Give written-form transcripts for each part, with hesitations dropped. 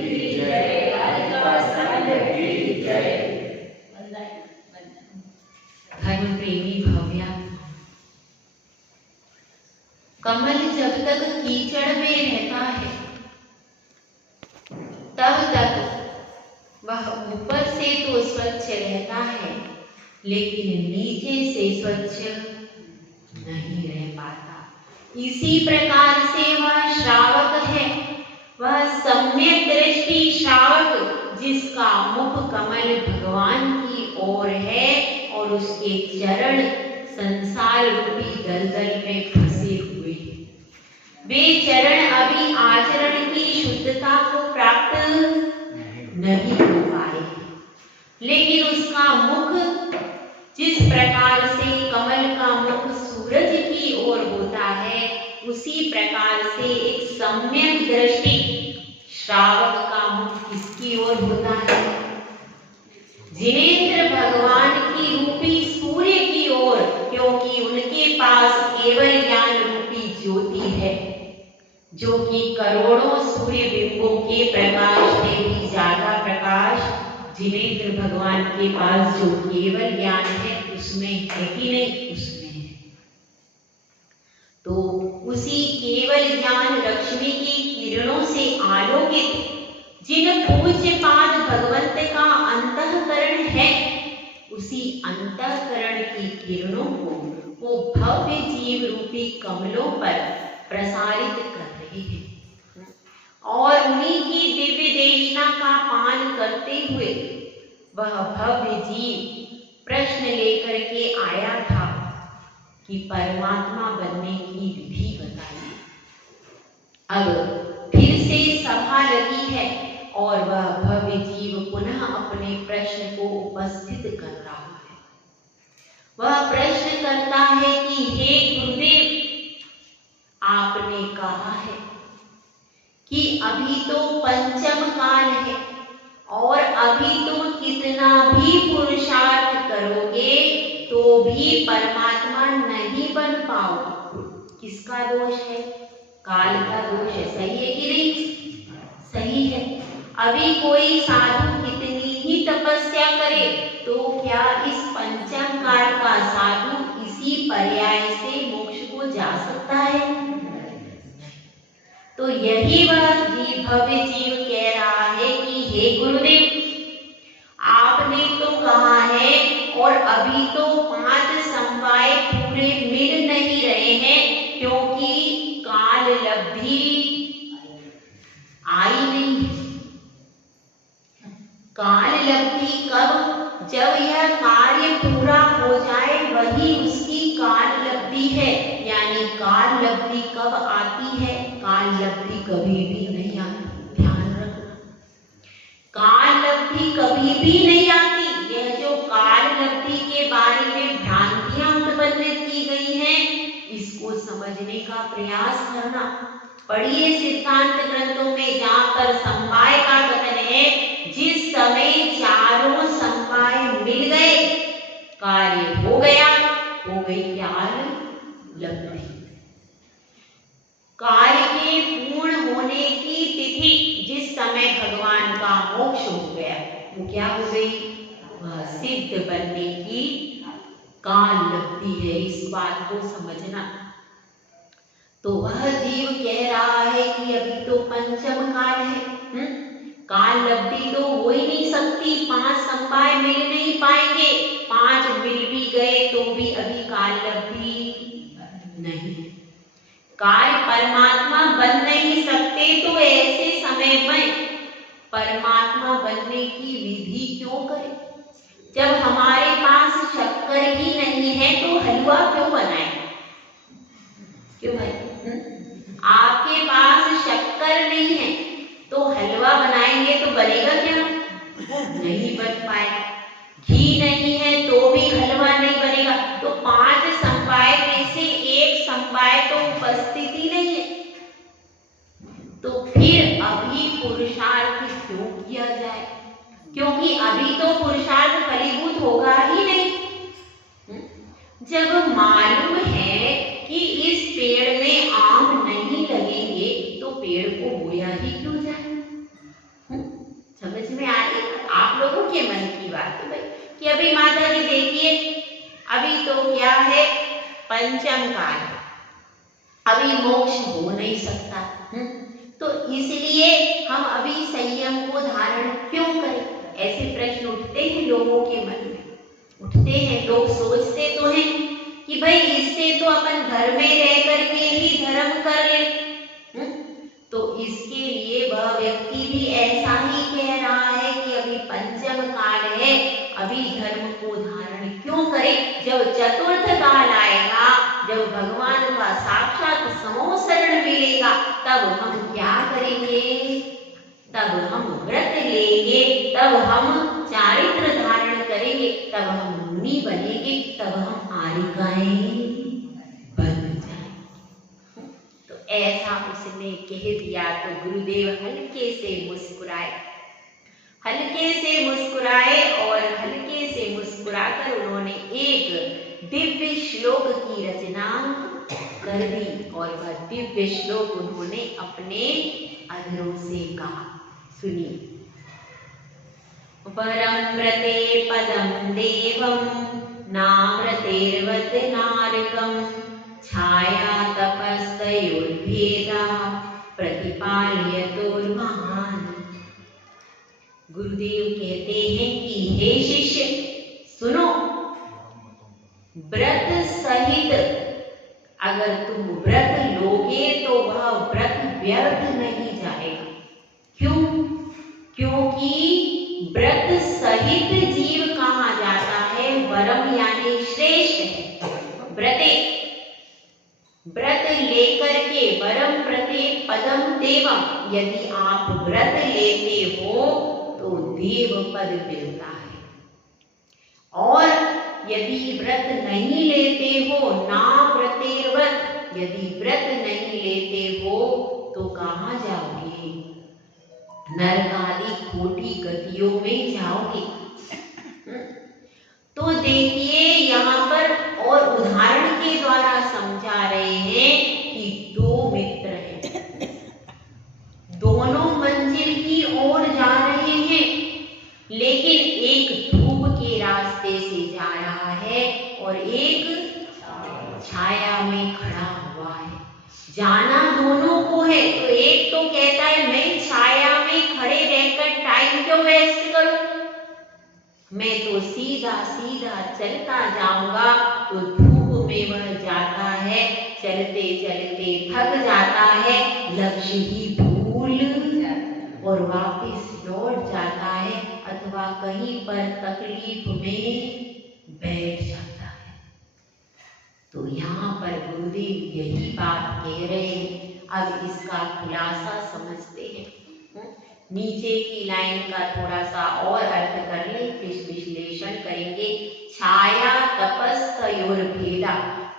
की जय, राधिका साईं की जय। धर्म प्रेमी भव्या, कमल जब तक कीचड़ में रहता है तब तक वह ऊपर से तो स्वच्छ रहता है, लेकिन नीचे से स्वच्छ नहीं रह पाता। इसी प्रकार से वह श्रावक है, वह सम्यक दृष्टि श्रावक, जिसका मुख कमल भगवान की ओर है और उसके चरण संसार रूपी दलदल में फंसे हुए हैं। वे चरण अभी आचरण की शुद्धता को प्राप्त नहीं हो पाए, लेकिन उसका मुख जिस प्रकार से कमल का मुख सूरज की ओर होता है, उसी प्रकार से एक सम्यक दृष्टि श्रावक का मुख किसकी ओर होता है? जिनेंद्र भगवान की रूपी सूर्य की ओर, क्योंकि उनके पास केवल ज्ञान रूपी ज्योति है, जो कि करोड़ों सूर्य बिंबों के प्रकाश से भी ज्यादा प्रकाश जिनेंद्र भगवान के पास जो केवल ज्ञान है उसमें है कि नहीं? उसमें है। तो उसी केवल ज्ञान लक्ष्मी की किरणों से आलोकित जिन पूज्य पाद भगवंत का अंतःकरण है, उसी अंतःकरण की किरणों को वो भव्य जीव रूपी कमलों पर प्रसारित कर रहे हैं और उन्हीं की दिव्य देशना का पान करते हुए वह भव्य जीव प्रश्न लेकर के आया था कि परमात्मा बनने की विधि बताइए। अब फिर से सभा लगी है और वह भव्य जीव पुनः अपने प्रश्न को उपस्थित कर रहा है। वह प्रश्न करता है कि हे गुरुदेव, आपने कहा है कि अभी तो पंचम काल है और अभी तुम कितना भी पुरुषार्थ करोगे तो भी परमात्मा नहीं बन पाओगे। किसका दोष है? काल का दोष है। सही है कि नहीं? सही है। अभी कोई साधु कितनी ही तपस्या करे तो क्या इस पंचम काल का साधु इसी पर्याय से मोक्ष को जा सकता है? तो यही वह भव्य जीव कह रहा है कि हे गुरुदेव, आपने तो कहा है और अभी तो 5 समवाय पूरे मिल नहीं रहे हैं, क्योंकि काल लब्धि आई नहीं। काल लब्धि कब? जब यह कार्य पूरा हो जाए वही उसकी काल लब्धि है। यानी काल लब्धि कब आती है? काल लब्धि कभी भी नहीं आती। ध्यान रखना, काल लब्धि कभी भी नहीं आती। यह जो काल लब्धि के बारे में भ्रांतियां उत्पन्न की गई हैं, इसको समझने का प्रयास करना। पढ़िए सिद्धांत ग्रंथों में जहां पर समवाय का कथन है, जिस समय चारों समवाय मिल गए, कार्य हो गया, हो गई काल लब्धि। कार्य के पूर्ण होने की तिथि जिस समय भगवान का मोक्ष हो गया, वो क्या हो गई? वह सिद्ध बनने की काल लब्धि है। इस बात को समझना। तो वह जीव कह रहा है कि अभी तो पंचम काल है, काल लब्धि तो हो ही नहीं सकती। 5 समवाय मिल नहीं पाएंगे, 5 मिल भी गए तो भी अभी काल लब्धि नहीं। कार्य परमात्मा बन नहीं सकते, तो ऐसे समय में परमात्मा बनने की विधि क्यों करें? जब हमारे पास शक्कर ही नहीं है तो हलवा क्यों बनाए? क्यों भाई? आपके पास शक्कर नहीं है तो हलवा बनाएंगे तो बनेगा क्या? नहीं बन पाएगा। घी नहीं है तो भी हलवा नहीं बनेगा। तो 5 समवाय में से एक समवाय तो उपस्थित ही नहीं है, तो फिर अभी पुरुषार्थ क्यों किया जाए? क्योंकि अभी तो पुरुषार्थ फलीभूत होगा ही नहीं। जब मालूम है कि इस पेड़ में आम नहीं लगेंगे तो पेड़ को बोया ही क्यों जाए? समझ में आ रही है आप लोगों के मन की बात है भाई कि अभी माता जी देखिए अभी तो क्या है पंचम काल, अभी मोक्ष हो नहीं सकता। तो इसलिए हम अभी संयम को धारण क्यों करें? ऐसे प्रश्न उठते हैं लोगों के मन में, उठते हैं। लोग सोचते तो हैं कि भाई इससे तो अपन घर में रह करके ही धर्म कर ले। तो इसके लिए वह व्यक्ति भी ऐसा ही कह रहा है कि अभी पंचम काल है, अभी धर्म को धारण क्यों करें? जब चतुर्थ काल आएगा, जब भगवान का साक्षात समोसरण मिलेगा, तब हम क्या करेंगे? तब हम व्रत लेंगे, तब हम चारित्र धारण करेंगे, तब हम मुनि बनेंगे, तब हम आर्यिकाएं बन जाएंगे। तो ऐसा उसने कह दिया तो गुरुदेव हल्के से मुस्कुराए, हल्के से मुस्कुराए और हल्के से मुस्कुराकर उन्होंने एक दिव्य श्लोक की रचना कर दी और वह दिव्य श्लोक उन्होंने अपने अधरों से कहा। सुनिए। वरं व्रते पदं देवं नाव्रतेर्वत नारकं छाया तपस्तयोर्भेदा प्रतिपालयतोर्महान्। गुरुदेव कहते हैं कि हे शिष्य सुनो, व्रत सहित अगर तुम व्रत लोगे तो वह व्रत व्यर्थ नहीं जाएगा। क्यों? क्योंकि व्रत सहित जीव कहा जाता है, वरम यानी श्रेष्ठ है। व्रते व्रत लेकर के वरम व्रते पदम देवम, यदि आप व्रत लेते हो तो देव पद मिलता है। और यदि व्रत नहीं लेते हो, ना व्रतेर्व्रत, यदि व्रत नहीं लेते हो तो कहाँ जाओगे? नरक आदि खोटी गतियों में जाओगे। तो देखिए यहाँ पर और उदाहरण के द्वारा समझा रहे हैं कि दो मित्र हैं, दोनों मंजिल की ओर जा रहे हैं, लेकिन एक धूप के रास्ते से जा रहा है और एक छाया में खड़ा हुआ है। जाना दोनों को है, तो एक तो कहता है मैं छाया में खड़े रहकर टाइम क्यों वेस्ट करूं, मैं तो सीधा सीधा चलता जाऊंगा। तो धूप में वह जाता है, चलते चलते थक जाता है, लक्ष्य ही भूल और वापस लौट जाता है, अथवा कहीं पर तकलीफ में बैठ जाता है। तो यहाँ पर गुरुदेव यही बात कह रहे हैं। अब इसका खुलासा समझते हैं। नीचे की लाइन का थोड़ा सा और अर्थ कर ले, फिर विश्लेषण करेंगे। छाया तपस तयोर्भेदा,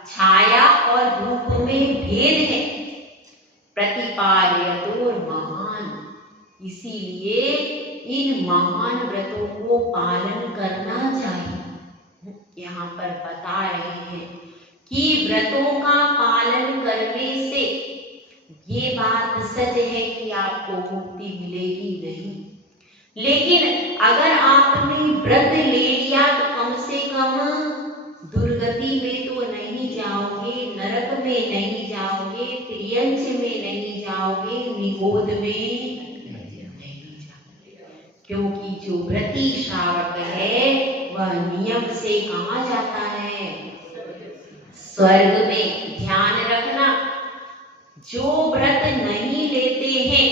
छाया और धूप में भेद है। प्रतिपालयतोर महान, इसीलिए इन महान व्रतों को पालन करना चाहिए। यहाँ पर बता रहे हैं कि व्रतों का पालन करने से ये बात सच है कि आपको मुक्ति मिलेगी नहीं, लेकिन अगर आपने व्रत ले लिया तो कम से कम दुर्गति में तो नहीं जाओगे, नरक में नहीं जाओगे, त्रियंच में नहीं जाओगे, निगोद में नहीं जाओगे। क्योंकि जो व्रती श्रावक है वह नियम से कहाँ जाता है? स्वर्ग में। ध्यान रखना, जो व्रत नहीं लेते हैं,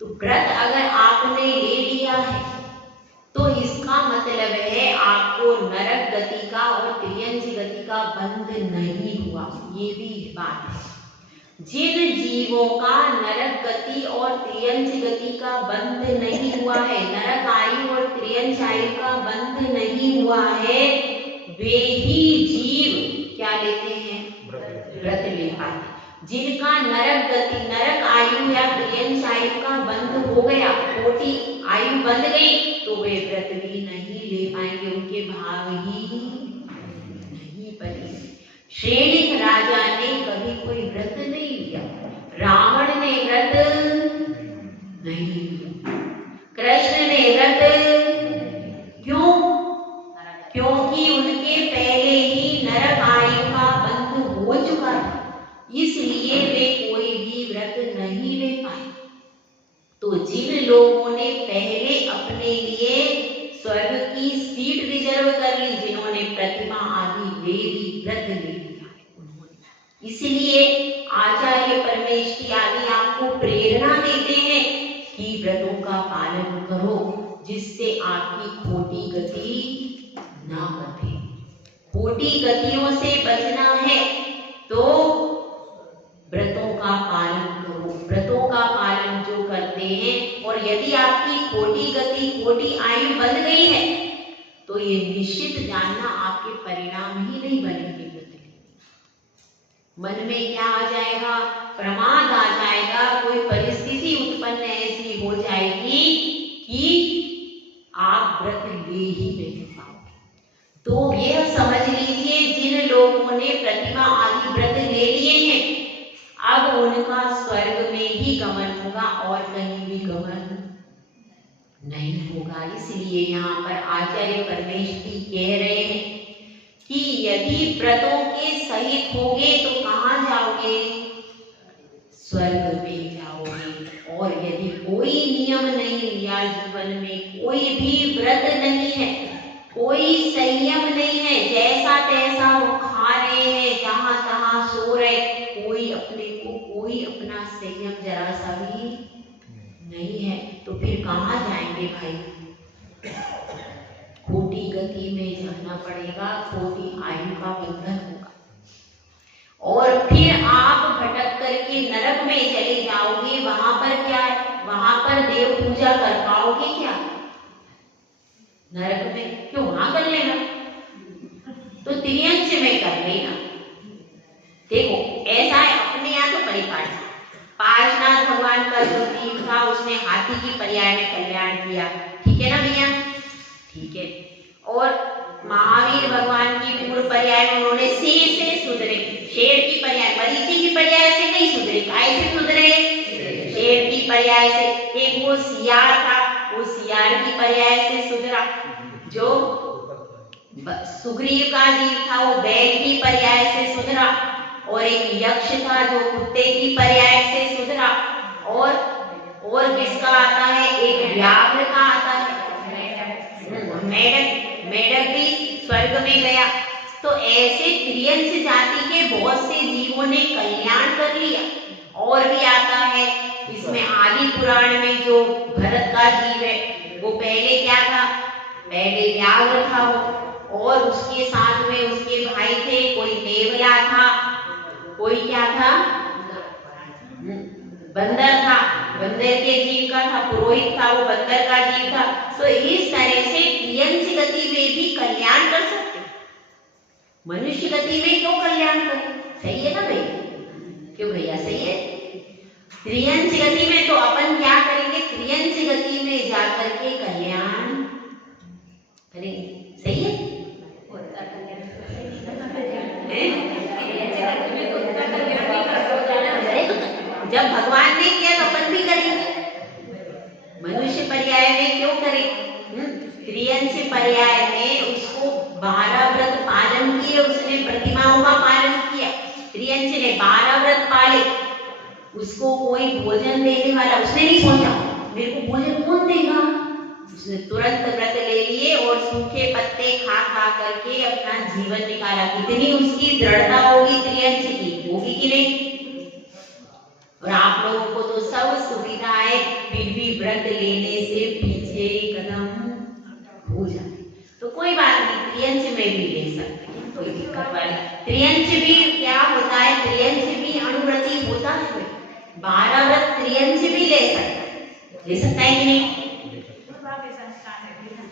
तो व्रत अगर आपने ले लिया है तो इसका मतलब है आपको नरक गति का और त्रियंच गति का बंध नहीं हुआ। ये भी बात है। जिन जीवों का नरक गति और त्रियंच गति का बंध नहीं हुआ है, नरक आयु और त्रियंच आयु का बंध नहीं हुआ है, वे ही जीव क्या लेते हैं? व्रत ले पाते। जिनका नरक गति, नरक आयु या त्रियंच आयु का बंध हो गया, कोटि आयु बंध गई, तो वे व्रत भी नहीं ले पाएंगे, उनके भाग ही नहीं बनेंगे। श्रेणिक राजा ने कभी कोई व्रत नहीं लिया, रावण ने व्रत नहीं लिया, कृष्ण ने अपने लिए स्वर्ग की सीट रिजर्व कर ली, जिन्होंने प्रतिमा आदि वेदी व्रत ले लिया उन्होंने। इसलिए आचार्य परमेश की आदि आपको प्रेरणा देते हैं कि व्रतों का पालन करो, जिससे आपकी खोटी गति ना बने। खोटी गतियों से बचना है तो व्रतों का पालन करो। व्रतों का पालन जो करते हैं, और यदि आपकी खोटी गति, खोटी आयु बन गई है तो ये निश्चित जानना आपके परिणाम ही नहीं बनेंगे। मन में क्या आ जाएगा? प्रमाद आ जाएगा। कोई परिस्थिति उत्पन्न ऐसी हो जाएगी कि आप व्रत ले ही नहीं पाओगे। तो यह समझ लीजिए, जिन लोगों ने प्रतिमा आदि व्रत ले लिए हैं, अब उनका स्वर्ग में ही गमन होगा और कहीं भी गमन नहीं होगा। इसलिए यहाँ पर आचार्य परमेश जी कह रहे हैं कि यदि व्रतों के सहित होगे तो कहाँ जाओगे? स्वर्ग में जाओगे। और यदि कोई नियम नहीं लिया जीवन में, कोई भी व्रत नहीं है, कोई संयम नहीं है, जैसा तैसा वो खा रहे हैं, जहां तहां सो रहे, कोई अपने को, कोई अपना संयम जरा सा भी नहीं है, तो फिर कहाँ जाएंगे भाई? खोटी गति में जाना पड़ेगा, खोटी आयु का बंधन होगा, और फिर आप भटक करके नरक में चले जाओगे। वहां पर क्या है? वहां पर देव पूजा कर पाओगे क्या? नरक में क्यों? वहां कर लेना, तो त्रियंश में कर लेना। देखो ऐसा है, अपने यहाँ तो परिपाठ, पार्श्वनाथ भगवान का जो जीव था उसने हाथी की पर्याय में कल्याण किया, ठीक है ना भैया? ठीक है। और महावीर भगवान की पूर्व पर्याय में उन्होंने शेर से सुधरे, शेर की पर्याय, मरीचि की पर्याय से नहीं सुधरे। काय से सुधरे? शेर की पर्याय से। एक वो सियार था, वो सियार की पर्याय से सुधरा। जो सुग्रीव का जीव था वो बैल की पर्याय से सुधरा। और एक यक्ष था जो कुत्ते की पर्याय से सुधरा। और किसका आता है? एक व्याघ्र का आता है, मेढक भी स्वर्ग में गया। तो ऐसे त्रियंश जाति के बहुत से जीवों ने कल्याण कर लिया। और भी आता है इसमें आदि पुराण में, जो भरत का जीव है वो पहले क्या था? पहले व्याघ्र था वो, और उसके साथ में उसके भाई थे, कोई नेवला था, कोई क्या था? बंदर था, बंदर के जीव का था, पुरोहित था, वो बंदर का जीव था। तो इस तरह से त्रियंश गति में भी कल्याण कर सकते, मनुष्य गति में क्यों कल्याण करें? सही है ना भैया? क्यों भैया? सही है। त्रियंश गति में तो अपन क्या करेंगे? त्रियंश गति में जाकर के कल्याण करेंगे। सही है? जब भगवान ने किया तो अपन भी करेंगे। मनुष्य पर्याय में क्यों करें? त्रियंश पर्याय में उसको 12 व्रत पालन किए, उसने प्रतिमाओं का पालन किया। त्रियंश ने 12 व्रत पाले, उसको कोई भोजन देने वाला, उसने नहीं सोचा मेरे को भोजन कौन देगा, उसने तुरंत व्रत ले लिए और सूखे पत्ते खा खा करके अपना जीवन निकाला। कितनी उसकी दृढ़ता होगी त्रियंश की, होगी कि नहीं? और आप लोगों को तो सब सुविधा है, फिर भी व्रत लेने से पीछे कदम हो जाते। तो कोई बात नहीं, त्रियंश में भी ले सकते हैं, कोई दिक्कत वाली। त्रियंश भी क्या होता है? त्रियंश भी अनुव्रती होता है। 12 व्रत त्रियंश भी ले सकता है कि नहीं?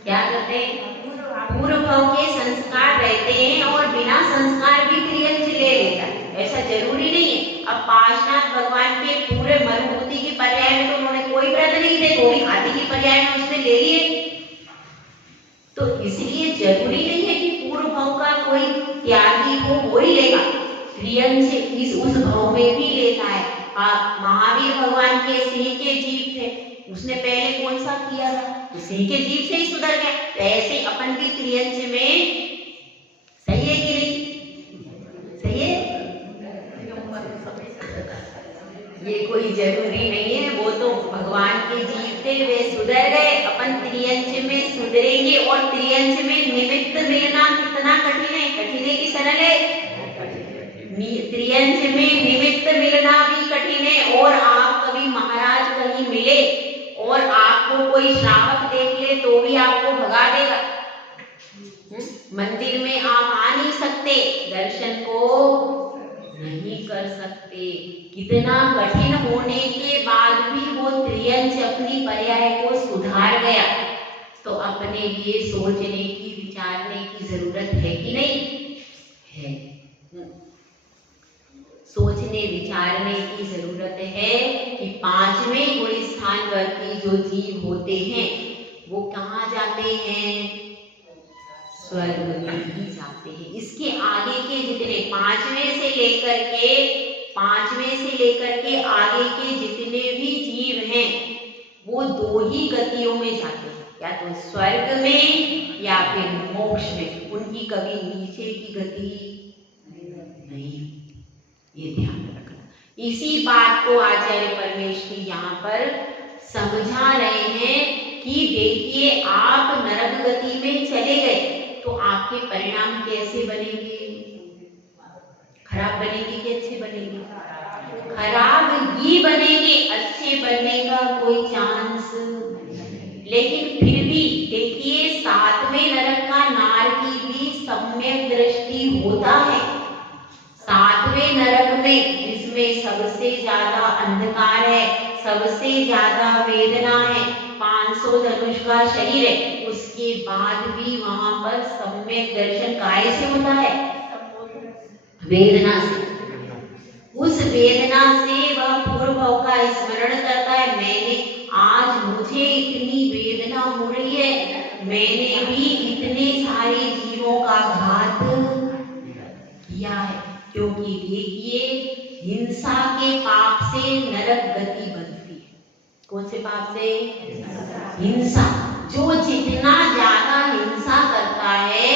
क्या करते हैं? पूर्व भाव के संस्कार रहते हैं और बिना संस्कार भी त्रियंश ले लेता है, ऐसा जरूरी नहीं है। अब पार्श्वनाथ भगवान के पूरे मरुभूति की पर्याय में तो उन्होंने कोई व्रत नहीं थे, वो भी हाथी की पर्याय में उसने ले लिए। तो इसलिए जरूरी नहीं है कि पूर्व भाव का कोई त्यागी हो वो ही लेगा, त्रियंश इस उस भाव में भी लेता है। महावीर भगवान के सिंह के जीव थे, उसने पहले कौन सा किया था? तो सिंह के जीव से ही सुधर गया। तो ऐसे अपन भी त्रियंश में, सही है कि नहीं? सही है। ये कोई जरूरी नहीं है, वो तो भगवान भगवान के जीव थे वे सुधर गए, अपन त्रियंच में सुधरेंगे। और त्रियंच में निमित्त मिलना कितना कठिन है, कठिन है कि सरल है? त्रियंच में निमित्त मिलना भी कठिन है। और आप कभी महाराज कहीं मिले और आपको कोई श्रावक देख ले तो भी आपको भगा देगा। मंदिर में आप आ नहीं सकते, दर्शन को नहीं कर सकते। कितना कठिन होने के बाद भी वो त्रियंच अपनी पर्याय को सुधार गया। तो अपने लिए सोचने की, विचारने की जरूरत है कि नहीं है? सोचने विचारने की जरूरत है कि 5वें गुण स्थान वर्ती जो जीव होते हैं वो कहाँ जाते हैं? स्वर्ग में ही जाते हैं। इसके आगे के जितने 5वें से लेकर के आगे के जितने भी जीव हैं वो 2 ही गतियों में जाते हैं, या तो स्वर्ग में या फिर मोक्ष में। उनकी कभी नीचे की गति नहीं, ये ध्यान रखना। इसी बात को आचार्य परमेश्वरी यहाँ पर समझा रहे हैं कि देखिए आप नरक गति में चले गए तो आपके परिणाम कैसे बनेंगे? खराब बनेंगे कि अच्छे बनेंगे? खराब ही बनेंगे, अच्छे बनने का कोई चांस नहीं। लेकिन फिर भी देखिए 7वें नरक का नार की भी सम्यक दृष्टि होता है। 7वें नरक में जिसमें सबसे ज्यादा अंधकार है, सबसे ज्यादा वेदना है, 500 धनुष का शरीर है, उसके बाद भी वहां पर सम्यक दर्शन काय से होता है? वेदना से। उस वेदना से वह पूर्व का स्मरण करता है, मैंने आज मुझे इतनी वेदना हो रही है, मैंने भी इतने सारे जीवों का घात किया है। क्योंकि देखिए हिंसा के पाप से नरक गति बनती है। कौन से पाप से? हिंसा। जो जितना ज्यादा हिंसा करता है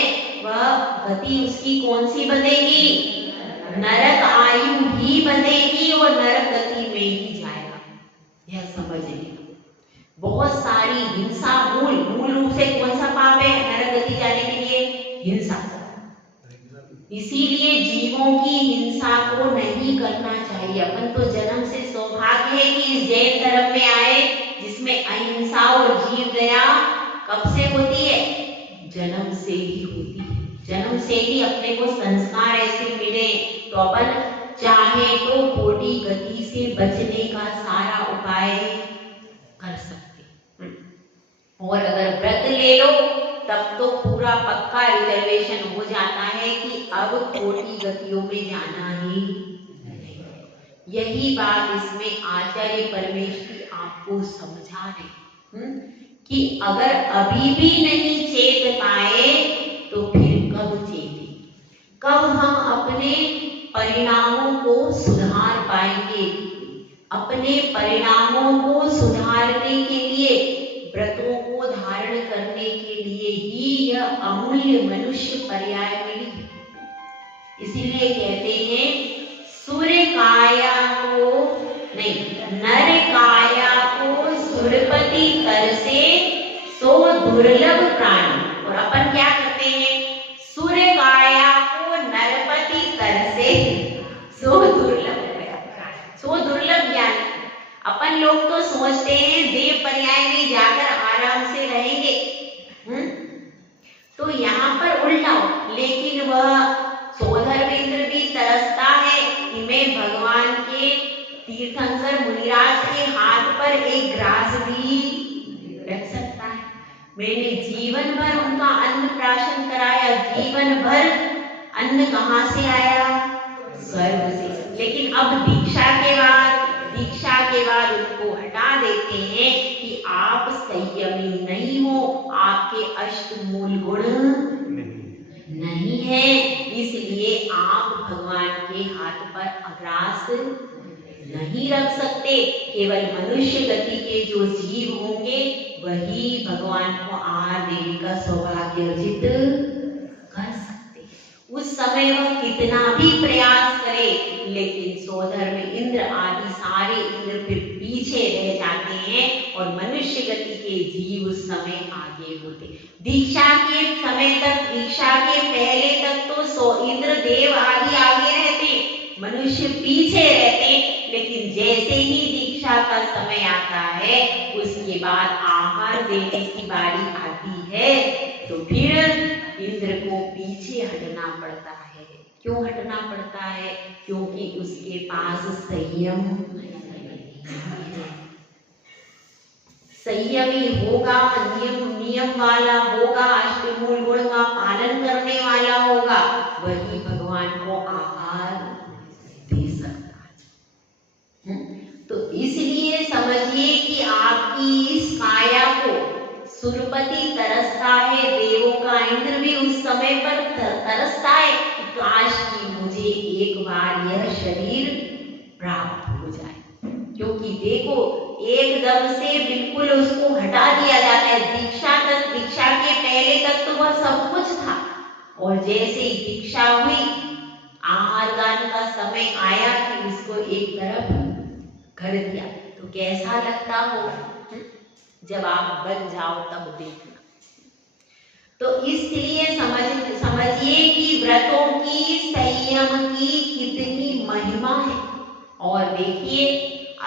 वह गति उसकी कौन सी बनेगी? नरक आयु ही बनेगी और नरक गति में ही जाएगा। यह समझिए। बहुत सारी हिंसा मूल रूप से कौन सा पाप है नरक गति जाने के लिए? हिंसा। इसीलिए जीवों की हिंसा को नहीं करना चाहिए। अपन तो जन्म से सौभाग्य है कि इस जैन धर्म में आए जिसमें अहिंसा और जीव दया कब से होती है? जन्म से ही होती है। जन्म से ही अपने को संस्कार ऐसे मिले तो अपन चाहे तो कोटि गति से बचने का सारा उपाय कर सकते। और अगर व्रत ले लो तब तो पूरा पक्का रिजर्वेशन हो जाता है कि अब कोटि गतियों में जाना ही नहीं। यही बात इसमें आचार्य परमेश्वरी आपको समझा रहे कि अगर अभी भी नहीं चेत पाए तो फिर कब चेतेंगे? कब हम अपने परिणामों को सुधार पाएंगे? अपने परिणामों को सुधारने के लिए, व्रतों को धारण करने के लिए ही यह अमूल्य मनुष्य पर्याय मिली है। इसीलिए कहते हैं सूर्य काया को नहीं, नर काया को सुरपति कर से सो दुर्लभ प्राणी। और अपन क्या करते हैं? सूर्य काया को नरपति कर से सो दुर्लभ प्राणी। सो दुर्लभ ज्ञान। अपन लोग तो सोचते हैं देव पर्याय में जाकर आराम से रहेंगे, तो यहाँ पर उल्टा हो। लेकिन वह सोधर्मेंद्र भी तरसता है कि मैं भगवान के तीर्थंकर मुनिराज के हाथ पर एक ग्रास भी रख सकता है। मैंने जीवन भर उनका अन्न प्राशन कराया, जीवन भर अन्न कहाँ से आया? स्वर्ग से। लेकिन अब दीक्षा के बाद उनको हटा देते हैं कि आप संयमी नहीं हो, आपके अष्टमूल गुण नहीं है, इसलिए आप भगवान के हाथ पर अग्रास नहीं रख सकते। केवल मनुष्य गति के जो जीव होंगे वही भगवान को आहार देने का सौभाग्य अर्जित कर सकते। उस समय वह कितना भी प्रयास करे लेकिन सोधर्म इंद्र आदि सारे इंद्र फिर पीछे रह जाते हैं और मनुष्य गति के जीव उस समय आगे होते। दीक्षा के समय तक, दीक्षा के पहले तक तो इंद्र देव आगे आगे रहते, मनुष्य पीछे रहते, लेकिन जैसे ही दीक्षा का समय आता है उसके बाद आहार देने की बारी आती है तो फिर इंद्र को पीछे हटना पड़ता है। क्यों हटना पड़ता है? क्योंकि उसके पास संयम संयमी होगा, नियम वाला होगा, अष्टमूल गुण का पालन करने वाला होगा, वही भगवान को आहार दे सकता है। तो इसलिए समझिए कि आपकी इस काया को सुरपति तरसता है, देवों का इंद्र भी उस समय पर तरसता है कि काश कि मुझे एक बार यह शरीर प्राप्त हो जाए। क्योंकि देखो एकदम से बिल्कुल उसको हटा दिया जाता है। दीक्षा तक, दीक्षा के पहले तक तो वह सब कुछ था, और जैसे ही दीक्षा हुई, आहार दान का समय आया कि उसको एक तरफ कर दिया, तो कैसा लगता हो? जब आप बन जाओ तब देखना। तो इसलिए समझिए कि व्रतों की, संयम की कितनी महिमा है। और देखिए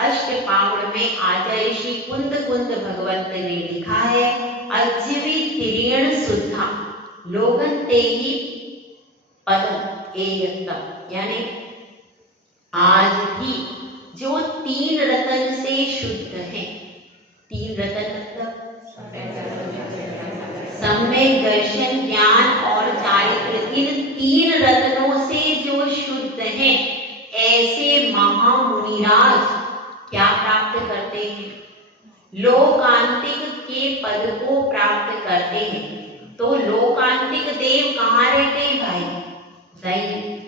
अष्टपावड़ में आचार्य श्री कुंद भगवंत ने लिखा है, अज्जीवी तिरीण शुद्धा लोगन ते ही पद एयंतम, यानी आज भी जो 3 रतन से शुद्ध है। 3 रतन मतलब सम्यक दर्शन, ज्ञान और चारित्र, इन 3 रत्नों से जो शुद्ध है, ऐसे महामुनिराज क्या प्राप्त करते हैं? लोकांतिक के पद को प्राप्त करते हैं। तो लोकांतिक देव कहाँ रहते हैं भाई? सही,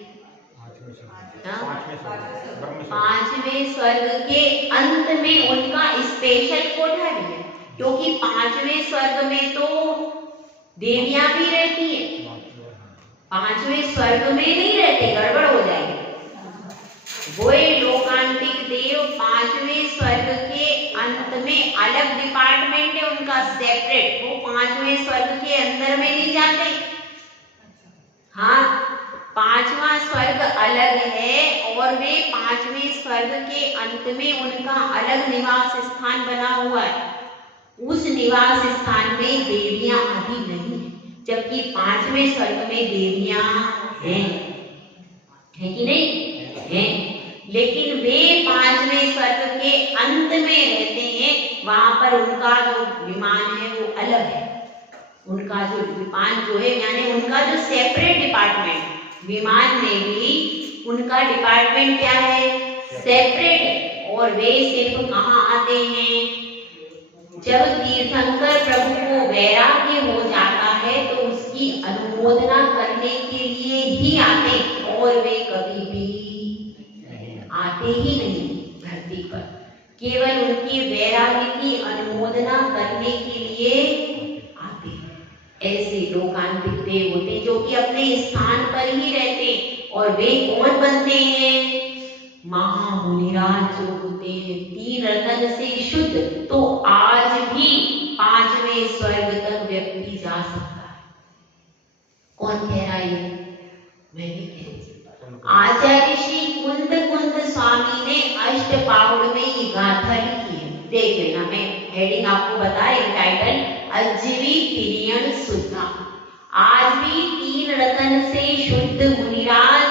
5वें स्वर्ग के अंत में उनका स्पेशल कोठा भी है, क्योंकि 5वें स्वर्ग में तो देवियां भी रहती हैं। 5वें स्वर्ग में नहीं रहते, गड़बड़ हो जाएगी। वो लोकांतिक देव 5वें स्वर्ग के अंत में अलग डिपार्टमेंट है उनका, सेपरेट। वो 5वें स्वर्ग के अंदर में नहीं जाते। हाँ, 5वां स्वर्ग अलग है और वे 5वें स्वर्ग के अंत में उनका अलग निवास स्थान बना हुआ है। उस निवास स्थान में देवियां आदि नहीं है, जबकि 5वें स्वर्ग में देवियां हैं, है कि नहीं? हैं, लेकिन वे 5वें स्वर्ग के अंत में रहते हैं। वहां पर उनका जो विमान है वो अलग है। उनका जो विमान जो है, यानी उनका जो सेपरेट डिपार्टमेंट, विमान में भी उनका डिपार्टमेंट क्या है? सेपरेट है। और वे सिर्फ कहाँ आते हैं? जब तीर्थंकर प्रभु को वैराग्य हो जाता है तो उसकी अनुमोदना करने के लिए ही आते, और वे कभी भी आते ही नहीं धरती पर। केवल उनकी वैराग्य की अनुमोदना करने के लिए आते हैं। ऐसे लोकांतिक देव होते जो कि अपने स्थान पर ही रहते, और वे कौन बनते हैं? महामुनिराज जो होते हैं, 3 रत्न से शुद्ध। तो आज भी 5वें स्वर्ग तक व्यक्ति जा सकता है। कौन कह रहा है? मैंने कह रही। आचार्य श्री कुंद स्वामी ने अष्टपावड़ में ये गाथा लिखी है। देख लेना, मैं हेडिंग आपको बता रही, टाइटल अज्जीवी तिरीण शुद्धा। आज भी 3 रत्न से शुद्ध मुनिराज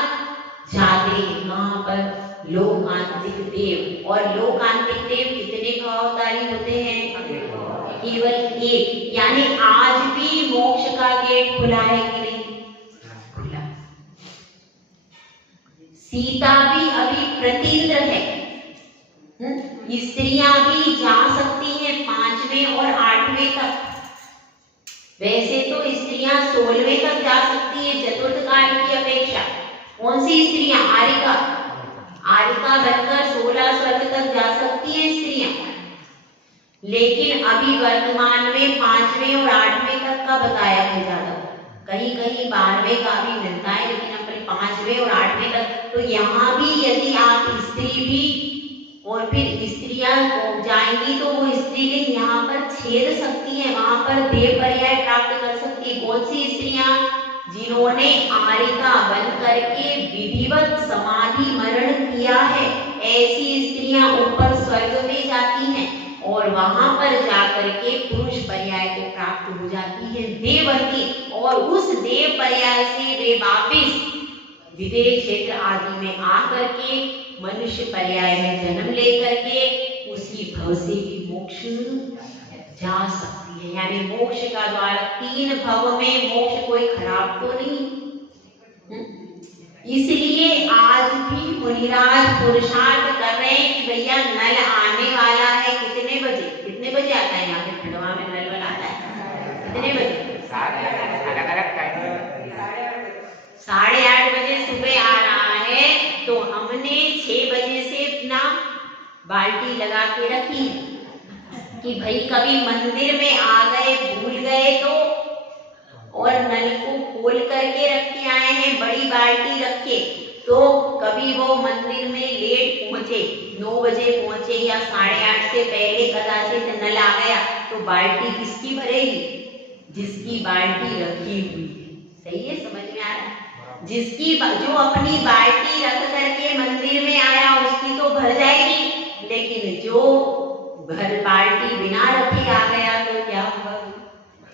जाते हैं। कहाँ पर? लोकांतिक देव। और लोकांतिक देव कितने भावधारी होते हैं? केवल एक। यानी आज भी मोक्ष का गेट खुला है कि नहीं? खुला। सीता भी अभी प्रतीन्द्र है। स्त्रियां भी जा सकती हैं 5वें और 8वें तक। वैसे तो स्त्रियां 16वें तक जा सकती है चतुर्थ काल की अपेक्षा। कौन सी स्त्रियां? आरिका बनकर 16 स्वर्ग तक जा सकती है स्त्रियां। लेकिन अभी वर्तमान में 5वें और 8वें तक का बताया है ज्यादा, कहीं कहीं 12वें का भी मिलता है, लेकिन अपने 5वें और 8वें तक। तो यहाँ भी यदि आप स्त्री भी और फिर स्त्रियां जाएंगी तो वो स्त्रीलिंग यहाँ पर छेद सकती है, वहां पर देह पर्याय प्राप्त कर सकती है। कौन सी स्त्रियां? जिन्होंने आरिका बन करके विधिवत समाधि मरण किया है, ऐसी स्त्रियां ऊपर स्वर्ग में जाती हैं और वहां पर जाकर के पुरुष पर्याय को प्राप्त हो जाती है देववती, और उस देव पर्याय से वे वापिस विदेह क्षेत्र आदि में आकर के मनुष्य पर्याय में जन्म लेकर के उसी भव से भी मोक्ष जा सकती है। यानी मोक्ष का द्वार 3 भव में, मोक्ष कोई खराब तो नहीं। इसलिए आज भी मुनिराज पुरुषार्थ कर रहे हैं कि भैया नल आने वाला है। कितने बजे? कितने बजे आता है यहाँ पे खंडवा में नल आता है? कितने बजे? अलग-अलग टाइम, 8:30 बजे सुबह आ रहा है। तो हमने 6 बजे से अपना बाल्टी लगा के रखी कि भाई कभी मंदिर में आ गए, भूल गए तो, और नल को खोल करके रख के आए हैं, बड़ी बाल्टी रख के, तो कभी वो मंदिर में लेट पहुंचे, 9 बजे पहुंचे या 8:30 से पहले कदाचित नल आ गया, तो बाल्टी किसकी भरेगी? जिसकी बाल्टी रखी हुई है। सही है, समझ में आ रहा है? जिसकी जो अपनी बाल्टी रख करके मंदिर में आया उसकी तो भर जाएगी, लेकिन जो घर बाल्टी बिना रखे आ गया तो क्या होगा?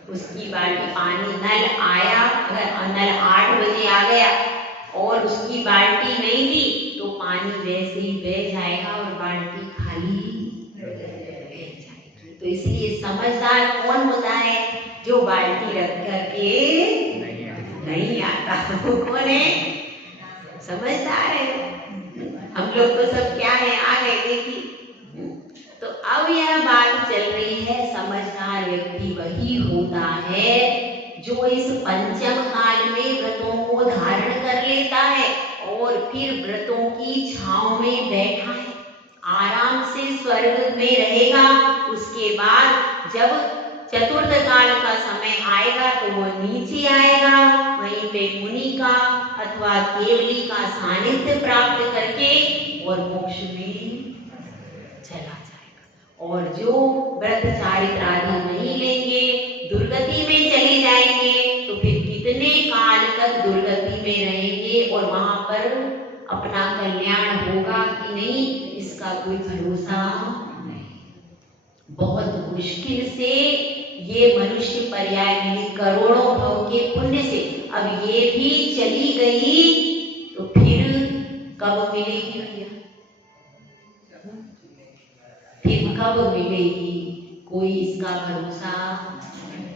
उसकी बाल्टी, पानी नल आया, अगर नल 8 बजे आ गया और उसकी बाल्टी नहीं थी तो पानी वैसे ही बह जाएगा और बाल्टी खाली रह जाएगी। तो इसलिए समझदार कौन होता है? जो बाल्टी रख करके नहीं आता। कौन है? समझदार है। हम लोग तो सब क्या है, आ गए देखिए। तो अब यह बात चल रही है, समझदार व्यक्ति वही होता है जो इस पंचम काल में व्रतों को धारण कर लेता है और फिर व्रतों की छांव में बैठा है, आराम से स्वर्ग में रहेगा। उसके बाद जब चतुर्थ काल का समय आएगा तो वो नीचे आएगा, वहीं पे मुनि का अथवा केवली का सानिध्य प्राप्त करके और मोक्ष में चला जाएगा। और जो व्रत चारित्र आदि नहीं लेंगे, दुर्गति में चले जाएंगे, तो फिर कितने काल तक दुर्गति में रहेंगे और वहां पर अपना कल्याण होगा कि नहीं, इसका कोई भरोसा नहीं। बहुत मुश्किल से ये मनुष्य पर्याय मिली, करोड़ों भव के पुण्य से। अब ये भी चली गई तो फिर कब मिलेगी भैया? फिर कब मिलेगी? कोई इसका भरोसा।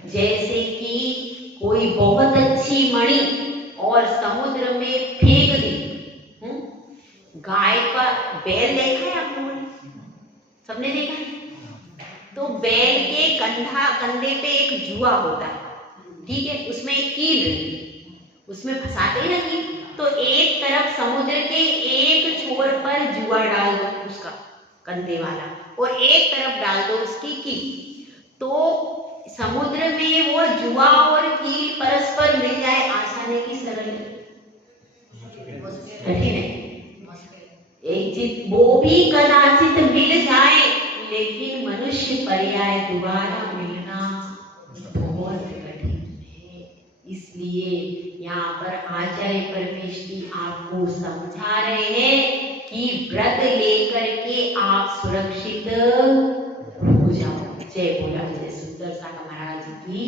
जैसे कि कोई बहुत अच्छी मणि और समुद्र में फेंक दी। गाय का बैल देखा है आप लोगों ने? सबने देखा है? तो बैल के कंधे पे एक जुआ होता है, ठीक है, उसमें एक कील रहती है, उसमें फंसाते ही रहती। तो एक तरफ समुद्र के एक छोर पर जुआ डाल दो उसका कंधे वाला, और एक तरफ डाल दो उसकी कील, तो समुद्र में वो जुआ और कील परस्पर मिल जाए, आसान है कि सरल है? कठिन है। एक चीज वो भी कदाचित मिल जाए, लेकिन मनुष्य पर्याय दोबारा मिलना बहुत कठिन है। इसलिए यहाँ पर आचार्य परमेष्ठी आपको समझा रहे हैं कि व्रत लेकर के आप सुरक्षित हो जाओ। जय बोला जय सुंदर सा महाराज की।